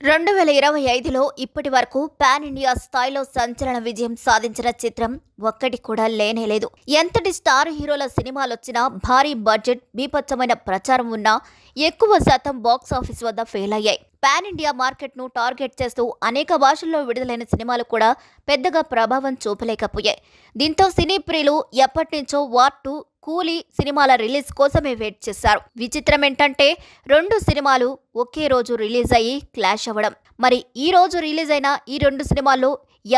రెండు వేల ఇరవై ఐదులో ఇప్పటి వరకు పాన్ ఇండియా స్థాయిలో సంచలన విజయం సాధించిన చిత్రం ఒక్కటి కూడా లేనేలేదు ఎంతటి స్టార్ హీరోల సినిమాలొచ్చినా భారీ బడ్జెట్ బీపచ్చమైన ప్రచారం ఉన్నా ఎక్కువ శాతం బాక్స్ ఆఫీస్ వద్ద ఫెయిల్ అయ్యాయి. పాన్ ఇండియా మార్కెట్ను టార్గెట్ చేస్తూ అనేక భాషల్లో విడుదలైన సినిమాలు కూడా పెద్దగా ప్రభావం చూపలేకపోయాయి. దీంతో సినీ ప్రియులు ఎప్పటి నుంచో వార్ టూ కూలీ సినిమాల రిలీజ్ కోసమే వెయిట్ చేశారు. విచిత్రం ఏంటంటే రెండు సినిమాలు ఒకే రోజు రిలీజ్ అయ్యి క్లాష్ అవ్వడం. మరి ఈ రోజు రిలీజ్ అయిన ఈ రెండు సినిమాల్లో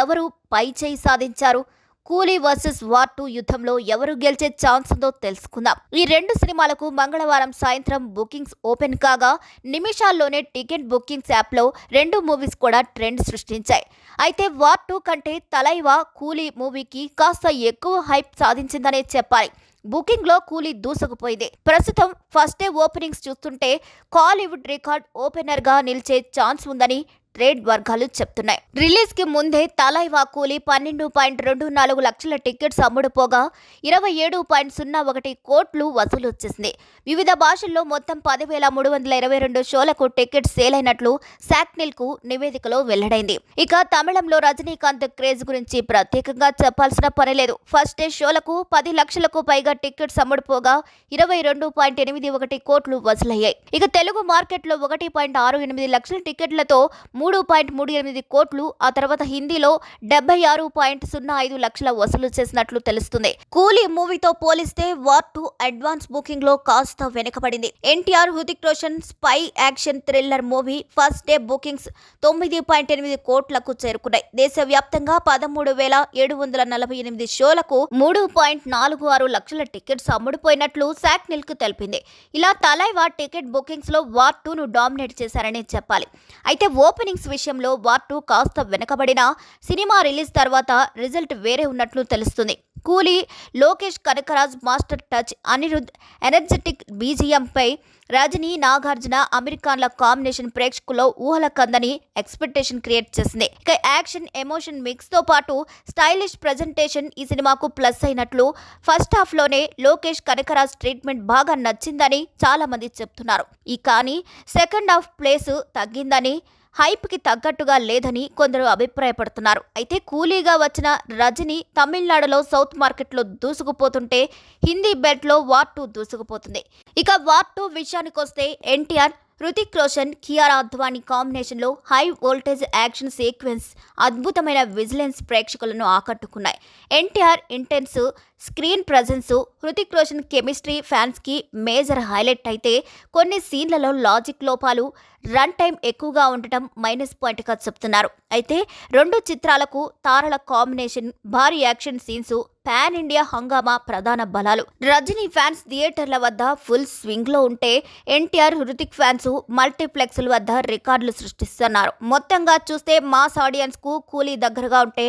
ఎవరు పై చేయి సాధించారు? కూలీ వర్సెస్ వార్ టూ యుద్ధంలో ఎవరు గెలిచే ఛాన్స్ ఉందో తెలుసుకుందాం. ఈ రెండు సినిమాలకు మంగళవారం సాయంత్రం బుకింగ్స్ ఓపెన్ కాగా నిమిషాల్లోనే టికెట్ బుకింగ్స్ యాప్లో రెండు మూవీస్ కూడా ట్రెండ్ సృష్టించాయి. అయితే వార్ టూ కంటే తలైవా కూలీ మూవీకి కాస్త ఎక్కువ హైప్ సాధించిందనే చెప్పాలి. బుకింగ్లో కూలీ దూసుకుపోయింది. ప్రస్తుతం ఫస్ట్ డే ఓపెనింగ్స్ చూస్తుంటే కాలీవుడ్ రికార్డ్ ఓపెనర్గా నిలిచే ఛాన్స్ ఉందని ట్రేడ్ వర్గాలు చెప్తున్నాయి. రిలీజ్కి ముందే తలైవా కూలీ పన్నెండు పాయింట్ రెండు నాలుగు లక్షల టికెట్స్ అమ్ముడుపోగా ఇరవై ఏడు పాయింట్ సున్నా ఒకటి కోట్లు వసూలు వచ్చేసింది వివిధ భాషల్లో మొత్తం పదివేల మూడు వందల ఇరవై రెండు షోలకు టికెట్స్ సేల్ అయినట్లు శాక్నిల్కు నివేదికలో వెల్లడైంది. ఇక తమిళంలో రజనీకాంత్ క్రేజ్ గురించి ప్రత్యేకంగా చెప్పాల్సిన పని లేదు. ఫస్ట్ డే షోలకు పది లక్షలకు పైగా టికెట్స్ అమ్ముడుపోగా ఇరవై రెండు పాయింట్ ఎనిమిది ఒకటి కోట్లు వసూలయ్యాయి. ఇక తెలుగు మార్కెట్లో ఒకటి పాయింట్ ఆరు ఎనిమిది లక్షల టికెట్లతో మూడు పాయింట్ మూడు ఎనిమిది కోట్లు ఆ తర్వాత హిందీలో డెబ్బై ఆరు పాయింట్ సున్నా ఐదు లక్షల వసూలు చేసినట్లు తెలుస్తుంది. కూలీ మూవీతో పోలిస్తే వార్ టూ అడ్వాన్స్ బుకింగ్లో కాస్త వెనుకబడింది. NTR Hrithik Roshan spy action thriller movie first day bookings తొమ్మిది పాయింట్ ఎనిమిది కోట్లకు చేరుకున్నాయి. దేశవ్యాప్తంగా పదమూడు వేల ఏడు వందల నలభై ఎనిమిది షోలకు మూడు పాయింట్ నాలుగు ఆరు లక్షల టికెట్స్ అమ్ముడుపోయినట్లు శాక్ నిల్క్ తెలిపింది. ఇలా తలైవా టికెట్ బుకింగ్స్లో వార్ టూను డామినేట్ చేశారని చెప్పాలి. అయితే ఓపెనింగ్స్ విషయంలో వార్ టూ కాస్త వెనకబడిన సినిమా రిలీజ్ తర్వాత రిజల్ట్ వేరే ఉన్నట్లు తెలుస్తుంది. Coolie Lokesh Kanagaraj master touch Anirudh energetic బీజిఎంపై Rajini Nagarjuna అమెరికాన్ల కాంబినేషన్ ప్రేక్షకుల్లో ఊహల కందని ఎక్స్పెక్టేషన్ క్రియేట్ చేసింది. ఇక యాక్షన్ ఎమోషన్ మిక్స్తో పాటు స్టైలిష్ ప్రజెంటేషన్ ఈ సినిమాకు ప్లస్ అయినట్లు ఫస్ట్ హాఫ్లోనే లోకేష్ కనకరాజ్ ట్రీట్మెంట్ బాగా నచ్చిందని చాలామంది చెప్తున్నారు. ఈ కానీ సెకండ్ హాఫ్ ప్లేస్ తగ్గిందని హైప్కి తగ్గట్టుగా లేదని కొందరు అభిప్రాయపడుతున్నారు. అయితే కూలీగా వచ్చిన రజని తమిళనాడులో సౌత్ మార్కెట్లో దూసుకుపోతుంటే హిందీ బెల్ట్లో వార్ టూ దూసుకుపోతుంది. ఇక వార్ టూ విషయానికొస్తే ఎన్టీఆర్ హృతిక్ రోషన్ కియార్ అద్వానీ కాంబినేషన్లో హై వోల్టేజ్ యాక్షన్ సీక్వెన్స్ అద్భుతమైన విజిలెన్స్ ప్రేక్షకులను ఆకట్టుకున్నాయి. NTR intense screen presence Hrithik Roshan chemistry ఫ్యాన్స్కి మేజర్ హైలైట్ అయితే కొన్ని సీన్లలో లాజిక్ లోపాలు రన్ టైం ఎక్కువగా ఉండటం మైనస్ పాయింట్గా చెప్తున్నారు. అయితే రెండు చిత్రాలకు తారల కాంబినేషన్ భారీ యాక్షన్ సీన్స్ పాన్ ఇండియా హంగామా ప్రధాన బలాలు. రజనీ ఫ్యాన్స్ థియేటర్ల వద్ద ఫుల్ స్వింగ్లో ఉంటే ఎన్టీఆర్ హృతిక్ ఫ్యాన్స్ మల్టీప్లెక్స్ల వద్ద రికార్డులు సృష్టిస్తున్నారు. మొత్తంగా చూస్తే మాస్ ఆడియన్స్కు కూలీ దగ్గరగా ఉంటే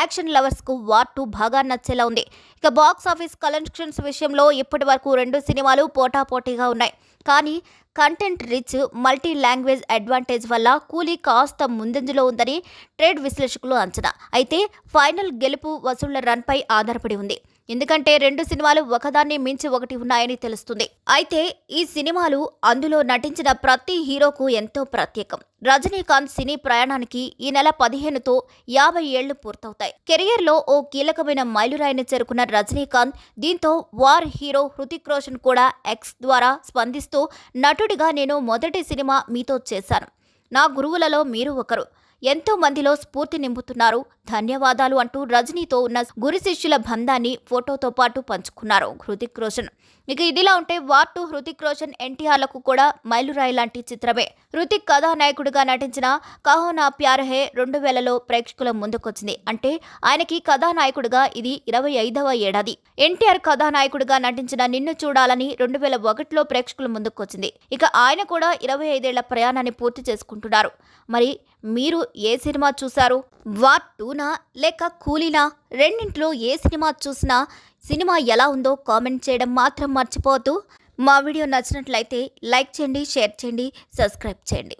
యాక్షన్ లవర్స్కు వార్టు వార్ టూ బాగా నచ్చేలా ఉంది. ఇక బాక్స్ ఆఫీస్ కలెక్షన్స్ విషయంలో ఇప్పటి వరకు రెండు సినిమాలు పోటాపోటీగా ఉన్నాయి. కానీ content rich multi language advantage వల్ల కూలీ కాస్త ముందంజలో ఉందని ట్రేడ్ విశ్లేషకులు అంచనా. అయితే ఫైనల్ గెలుపు వసూళ్ళ రన్పై ఆధారపడి ఉంది. ఎందుకంటే రెండు సినిమాలు ఒకదాన్ని మించి ఒకటి ఉన్నాయని తెలుస్తుంది. అయితే ఈ సినిమాలు అందులో నటించిన ప్రతి హీరోకు ఎంతో ప్రత్యేకం. రజనీకాంత్ సినీ ప్రయాణానికి ఈ నెల పదిహేనుతో యాభై ఏళ్ళు పూర్తవుతాయి. కెరియర్లో ఓ కీలకమైన మైలురాయిని చేరుకున్న రజనీకాంత్ దీంతో వార్ హీరో హృతిక్ రోషన్ కూడా ఎక్స్ ద్వారా స్పందిస్తూ నటుడిగా నేను మొదటి సినిమా మీతో చేశాను. నా గురువులలో మీరు ఒకరు. ఎంతో మందిలో స్ఫూర్తి నింపుతున్నారు. ధన్యవాదాలు అంటూ రజనీతో ఉన్న గురు శిష్యుల బంధాన్ని ఫోటోతో పాటు పంచుకున్నారు హృతిక్ రోషన్. ఇక ఇదిలా ఉంటే వార్ టూ హృతిక్ రోషన్ ఎన్టీఆర్లకు కూడా మైలురాయి లాంటి చిత్రమే. హృతిక్ కథానాయకుడిగా నటించిన కహోనా ప్యారహే ప్యార్ హే రెండు వేలలో ప్రేక్షకుల ముందుకొచ్చింది. అంటే ఆయనకి కథానాయకుడిగా ఇది ఇరవై ఐదవ ఏడాది. ఎన్టీఆర్ కథానాయకుడిగా నటించిన నిన్ను చూడాలని రెండు వేల ఒకటిలో ప్రేక్షకుల ముందుకొచ్చింది. ఇక ఆయన కూడా ఇరవై ఐదేళ్ళ ప్రయాణాన్ని పూర్తి చేసుకుంటున్నారు. మరి మీరు ఏ సినిమా చూశారు? వార్ టూనా లేక కూలీనా? రెండింటిలో ఏ సినిమా చూసినా సినిమా ఎలా ఉందో కామెంట్ చేయడం మాత్రం మర్చిపోతూ మా వీడియో నచ్చినట్లయితే లైక్ చేయండి షేర్ చేయండి సబ్స్క్రైబ్ చేయండి.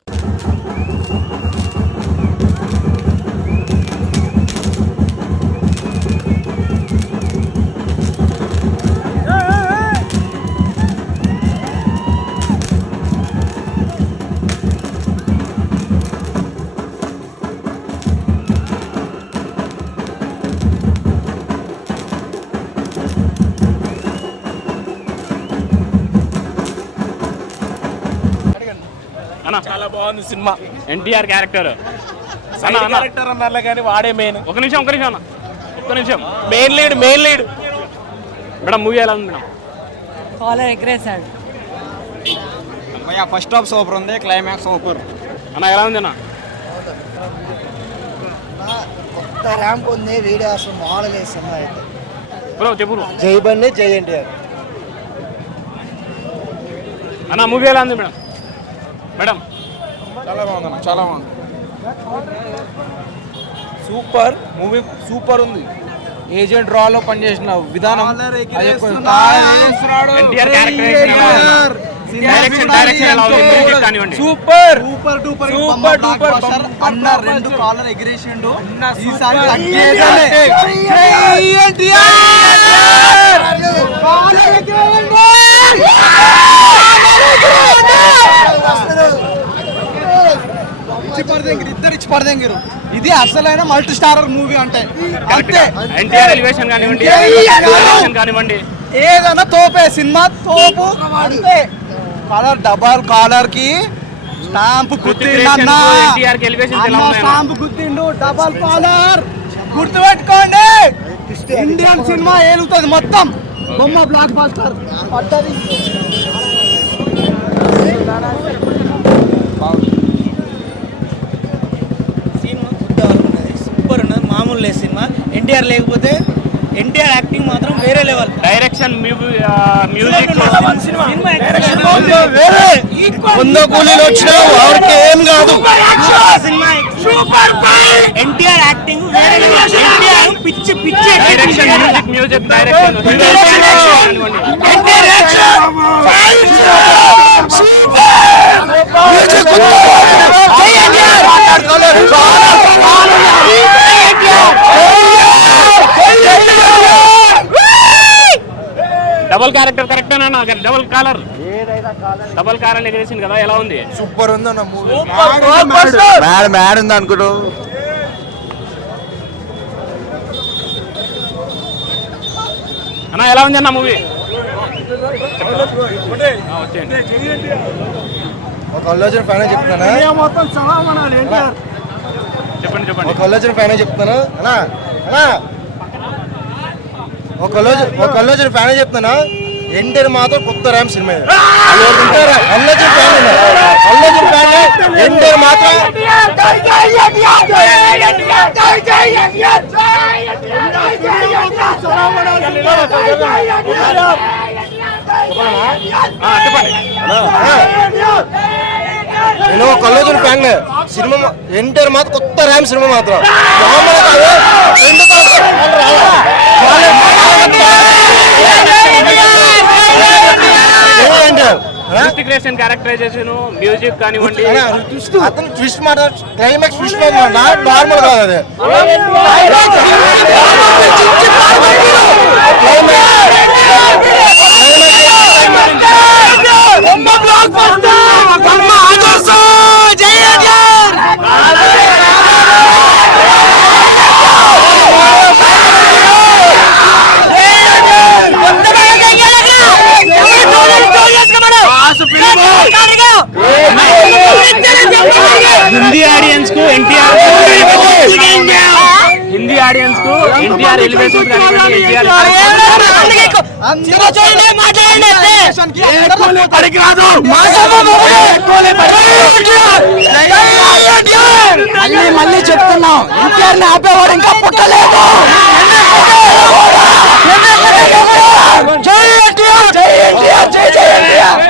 బాగుంది సినిమా. ఎన్టీఆర్ క్యారెక్టర్. క్యారెక్టర్ అన్నారులే కానీ వాడే మెయిన్ ఒక నిమిషం ఒక నిమిషం అన్న. ఒక్క నిమిషం. Main lead main lead madam movie ఎలా ఉంది madam? Collar first half super ఉంది క్లైమాక్స్ సూపర్ అన్న ఎలా ఉంది అన్న? కొత్త ర్యాంప్ ఉంది వీడియో అసలు మామూలుగా వేస్తున్నా అయితే. బ్రో చెప్పు bro. జై బండి జై ఎన్టీఆర్. అన్న మూవీ ఎలా ఉంది మేడం? మేడం చాలా బాగుంది చాలా బాగుంది సూపర్ మూవీ సూపర్ ఉంది ఏజెంట్ రాలో పనిచేసిన విధానం super super duper super duper అన్న రెండు కాలర్ ఎగిరేసిండు ఈసారి ఇచ్చి పడదెంగిరు ఇద్దరు ఇచ్చి పడదెంగిరు ఇది అసలైన మల్టీ స్టారర్ మూవీ అంటే అంతే. ఎన్టీఆర్ ఎలివేషన్ కానివ్వండి కానివ్వండి. ఏదైనా తోపే సినిమా తోపు. అంతే. కాలర్ డబల్ కాలర్కి స్టాంప్ గుర్తిండు? స్టాంప్ గుర్తిండు. డబల్ కాలర్ గుర్తుపెట్టుకోండి. ఇండియన్ సినిమా ఏలుతుంది మొత్తం. బొమ్మ బ్లాక్ బాస్టర్ పడ్డది సినిమా ఉన్నది సూపర్ లేదు సినిమా? ఎన్టీఆర్ లేకపోతే ఎన్టీఆర్ యాక్టింగ్ మాత్రం వేరే లెవెల్. Direction music. వంద కూలీలు వచ్చినా వారికి ఏం కాదు. ఎన్టీఆర్ యాక్టింగ్ వేరే లెవెల్. ఎన్టీఆర్ పిచ్చి పిచ్చి డైరెక్షన్ మ్యూజిక్ మ్యూజిక్ డైరెక్షన్ కరెక్టేనా డబుల్ కాలర్. డబుల్ కాలర్ ఎగరేసింది కదా ఎలా ఉంది? సూపర్ ఉంది అన్న మూవీ. Mad mad. ఉంది అనుకుంటూ. అన్న ఎలా ఉంది అన్న మూవీ? ఒక అల్లోజన్ ఫ్యాన్ చెప్తానా చెప్పండి చెప్పండి. ఒక అల్లోజన్ ఫ్యాన్ చెప్తాను అన్నా అన్నా. ఒక ఫ్యాన్ చెప్తానా ఎన్టీఆర్ మాత్రం కొత్త ర్యామ్ సినిమా ఇది. అల్లోజన్ ఫ్యాన్ అల్లోజన్ ఫ్యాన్ ఎన్టీఆర్ మాత్రం ఆ, చెప్పండి నేను ఒక అల్లోజన్ ఫ్యాన్ సినిమా మా- ఎన్టీఆర్ మాత్రం కొత్త ర్యామ్ సినిమా మాత్రం మామూలు క్రియేషన్ క్యారెక్టరైజేషన్ మ్యూజిక్ కానివ్వండి ట్విస్ట్ అతను ట్విస్ట్ మాట క్లైమాక్స్ ట్విస్ట్ మాట నార్మల్ కాదు అది హిందీ ఎన్టీఆర్ ఎలివేషన్ పడికి రాదు మళ్ళీ మళ్ళీ చెప్తున్నాం ఎన్టీఆర్ని ఆపేవాడు ఇంకా పుట్టలేదు జై ఎన్టీఆర్ జై ఎన్టీఆర్ జై జై ఎన్టీఆర్